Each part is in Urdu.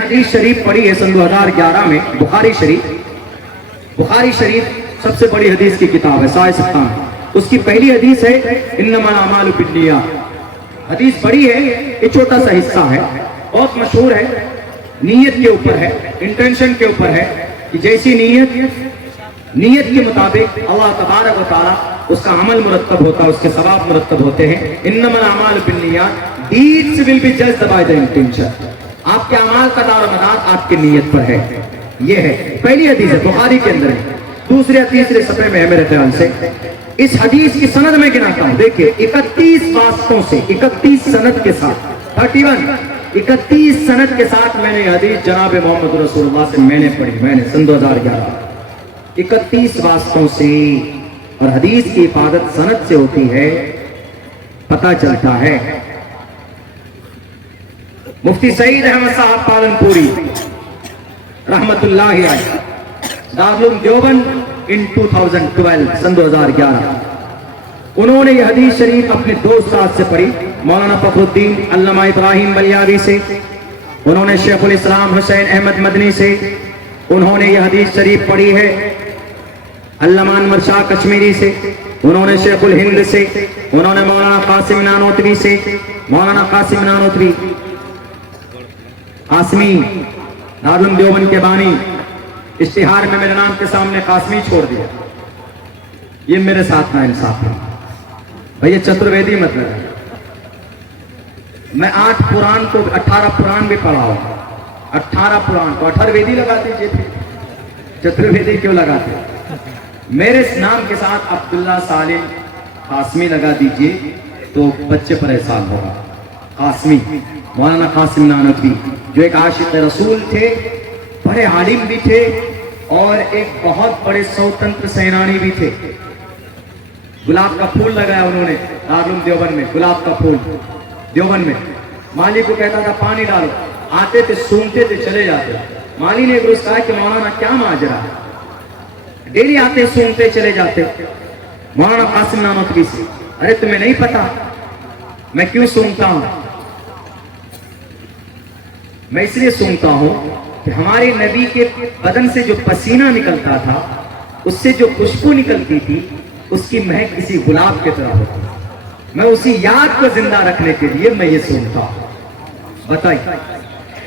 حدیث شریف پڑھی ہے سن 2011 میں بخاری شریف سب سے بڑی حدیث کی کتاب ہے سائے ستان. اس کی پہلی حدیث ہے انما الاعمال بالنیات. حدیث بڑی ہے, یہ چھوٹا سا حصہ ہے, بہت مشہور ہے. نیت کے اوپر ہے, انٹینشن کے اوپر ہے کہ جیسی نیت کے مطابق اللہ تبارک و تعالیٰ اس کا عمل مرتب ہوتا ہے, اس کے ثواب مرتب ہوتے ہیں. انما الاعمال بالنیات, deeds will be judged by the intention. آپ کے اعمال کا دار و مدار آپ کی نیت پر ہے. یہ ہے پہلی حدیث ہے, بخاری کے اندر ہے, دوسرے یا تیسرے صفحے میں ہے میرے خیال سے. اس حدیث کی سند میں گناتا ہوں, دیکھیں 31 واسطوں سے, 31 سند کے ساتھ, 31 سند کے ساتھ میں نے حدیث جناب محمد رسول اللہ سے میں نے پڑھی, میں نے سن 2011 31 واسطوں سے. اور حدیث کی حفاظت سند سے ہوتی ہے, پتہ چلتا ہے. مفتی سعید احمد صاحب پالن پوری رحمت اللہ علیہ, دارالعلوم دیوبند ان 2012 سن 2011, انہوں نے یہ حدیث شریف اپنے دو استاد سے پڑھی, مولانا فخر الدین علامہ ابراہیم بلیاوی سے, انہوں نے شیخ الاسلام حسین احمد مدنی سے, انہوں نے یہ حدیث شریف پڑھی ہے علامہ انور شاہ کشمیری سے, انہوں نے شیخ الہند سے, انہوں نے مولانا قاسم نانوتوی سے, مولانا قاسم نانوتوی قاسمی دارالعلوم دیوبند کے بانی, اشتہار میں میرے نام کے سامنے قاسمی چھوڑ دیا, یہ میرے ساتھ نا انصاف ہے بھئی, یہ چترویدی مطلب ہے. میں 8 پران کو 18 پران بھی پڑھا ہوں, 18 پران کو 18 ویدی لگا دیجیے, چترویدی کیوں لگاتے؟ میرے نام کے ساتھ عبداللہ سالم قاسمی لگا دیجیے تو بچے پریشان ہوگا. قاسمی, مولانا قاسم نانوتوی جو ایک عاشق رسول تھے, بڑے عالم بھی تھے اور ایک بہت بڑے سوتنتر سینانی بھی تھے. گلاب کا پھول لگایا انہوں نے دارالعلوم دیوبند میں, گلاب کا پھول دیوبند میں. مالی کو کہتا تھا پانی ڈالو, آتے تھے سونگتے تھے چلے جاتے. مالی نے ایک روز کہا کہ مولانا کیا ماجرا ہے, ڈیلی آتے سونگتے چلے جاتے. مولانا قاسم نانوتوی سے, ارے تمہیں نہیں پتا میں کیوں سونگتا ہوں؟ میں اس لیے سونگتا ہوں کہ ہمارے نبی کے بدن سے جو پسینہ نکلتا تھا, اس سے جو خوشبو نکلتی تھی, اس کی مہک کسی گلاب کی طرح ہوتی. میں اسی یاد کو زندہ رکھنے کے لیے میں یہ سونگتا ہوں. بتائیے,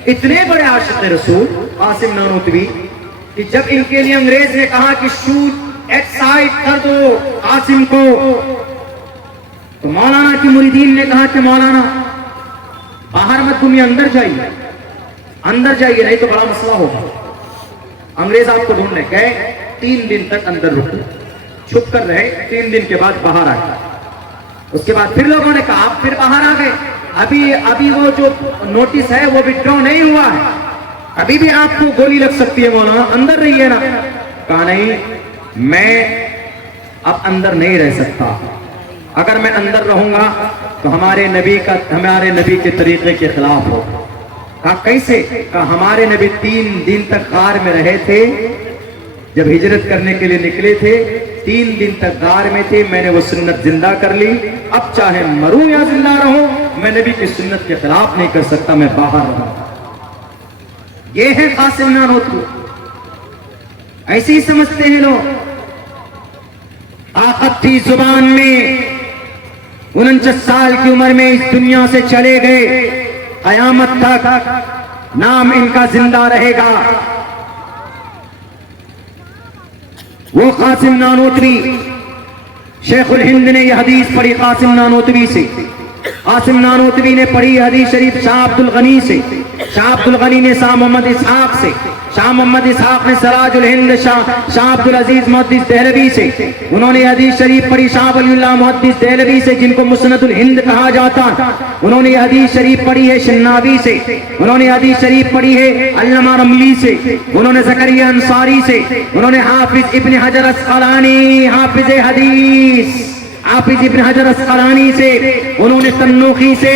اتنے بڑے عاشق رسول قاسم نانوتوی کہ جب ان کے لیے انگریز نے کہا کہ شوٹ ایٹ سائٹ کر دو قاسم کو, تو مولانا کی مریدین نے کہا کہ مولانا باہر مت گھومیے, اندر جائیے, اندر جائیے, نہیں تو بڑا مسئلہ ہوگا. انگریز آپ کو ڈھونڈنے گئے, 3 دن تک اندر رکے, چھپ کر رہے, 3 دن کے بعد باہر آئے. اس کے بعد پھر لوگوں نے کہا آپ پھر باہر آ گئے, ابھی وہ جو نوٹس ہے وہ وِڈرا نہیں ہوا ہے, ابھی بھی آپ کو گولی لگ سکتی ہے مولانا, اندر رہیے نا. کہا نہیں, میں اب اندر نہیں رہ سکتا, اگر میں اندر رہوں گا تو ہمارے نبی کے طریقے کے خلاف ہو. کہا کیسے؟ کہا ہمارے نبی 3 دن تک غار میں رہے تھے, جب ہجرت کرنے کے لیے نکلے تھے 3 دن تک غار میں تھے, میں نے وہ سنت زندہ کر لی, اب چاہے مروں یا زندہ رہوں میں نبی کی سنت کے خلاف نہیں کر سکتا, میں باہر رہوں. یہ ہے قاسم نانوتوی. ایسے ہی سمجھتے ہیں لوگ. طاقت تھی زبان میں, 49 سال کی عمر میں اس دنیا سے چلے گئے, قیامت تک نام ان کا زندہ رہے گا. وہ قاسم نانوتوی, شیخ الہند نے یہ حدیث پڑھی قاسم نانوتوی سے. قاسم نانوتوی نے پڑھی حدیث شریف شاہ عبد الغنی سے, شاہ عبد الغنی نے شاہ محمد اسحاق سے, شاہ محمد اسحاق نے سراج الہند شاہ عبد العزیز محدث دہلوی سے. انہوں نے حدیث شریف پڑھی شاہ ولی اللہ محدث دہلوی سے, جن کو مسند الہند کہا جاتا. انہوں نے حدیث شریف پڑھی ہے شنابی سے, انہوں نے حدیث شریف پڑھی ہے علامہ رملی سے, انہوں نے زکریا انصاری سے, انہوں نے حافظ ابن حجر اسقلانی حافظ حدیث حافظ ابن حجر اسقلانی سے، انہوں نے تنوخی سے،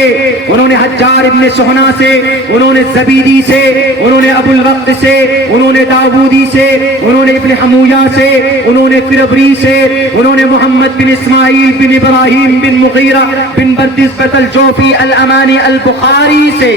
انہوں نے حجار ابن سہنا سے، انہوں نے زبیدی سے، انہوں نے ابو الوقت سے، انہوں نے داودی سے، انہوں نے ابن حمویہ سے، انہوں نے فربری سے، انہوں نے محمد بن اسماعیل بن ابراہیم بن مغیرہ بن بردزبۃ الجوفی الامانی البخاری سے،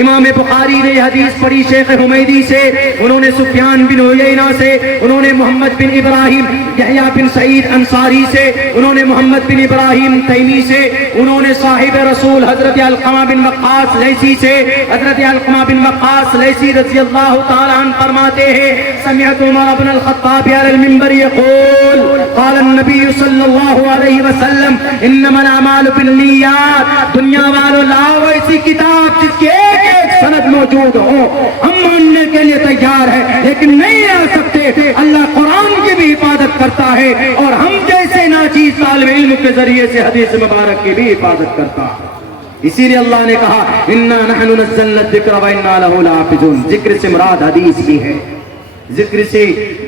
امام بخاری نے حدیث پڑھی شیخ حمیدی سے، انہوں نے سفیان بن عیینہ سے، انہوں نے محمد بن ابراہیم یحییٰ بن سعید انصاری سے، انہوں نے محمد بن ابراہیم تیمی سے، انہوں نے صاحب رسول حضرت علقمہ بن وقاص لیثی سے، حضرت علقمہ بن وقاص لیثی رضی اللہ تعالیٰ عنہ فرماتے ہیں سمعت عمر بن الخطاب علی المنبر یقول قال النبی صلی اللہ علیہ وسلم انما الاعمال بالنیات، دنیا والوں لاؤ ایسی کتاب جس کی ایک ایک سند موجود ہو، ہم ماننے کے لیے تیار ہیں لیکن نہیں آ سکتے، اللہ قرآن کی بھی حفاظت کرتا ہے اور ہم جیسے ناچیز طالب علم کے ذریعے سے حدیث مبارک کی بھی حفاظت کرتا ہے۔ اسی لیے اللہ نے کہا انا نحن نزلنا الذکر وانا لہ لحافظون، ذکر سے مراد حدیث بھی ہے، ذکر سے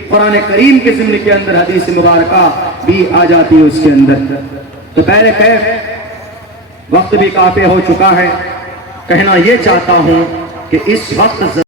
قرآن کریم کے ضمن کے اندر حدیث مبارکہ بھی آ جاتی ہے اس کے اندر۔ تو پہلے وقت بھی کافی ہو چکا ہے، کہنا یہ چاہتا ہوں کہ اس وقت